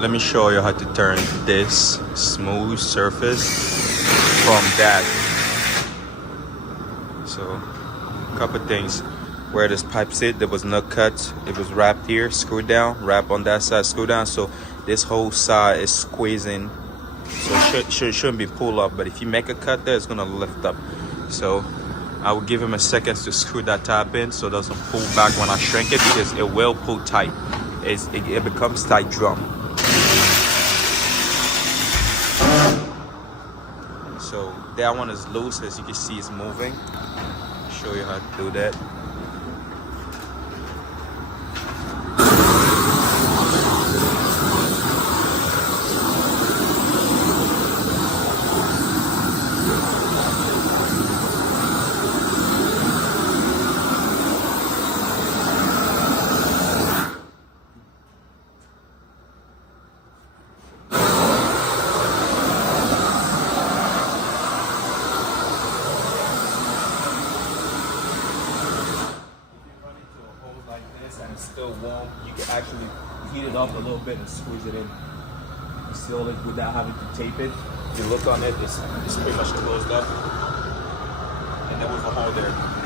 let me show you how to turn this smooth surface from that. So a couple things. Where this pipe sit, there was no cut. It was wrapped here, screwed down, wrap on that side, screw down. So this whole side is squeezing, so it shouldn't be pulled up. But if you make a cut there, it's gonna lift up. So I will give him a second to screw that tab in so it doesn't pull back when I shrink it, because it will pull tight. It becomes tight drum. So that one is loose, as you can see it's moving. I'll show you how to do that. And it's still warm, you can actually heat it up a little bit and squeeze it in and seal it without having to tape it. If you look on it, it's pretty much closed up, and there was a hole there.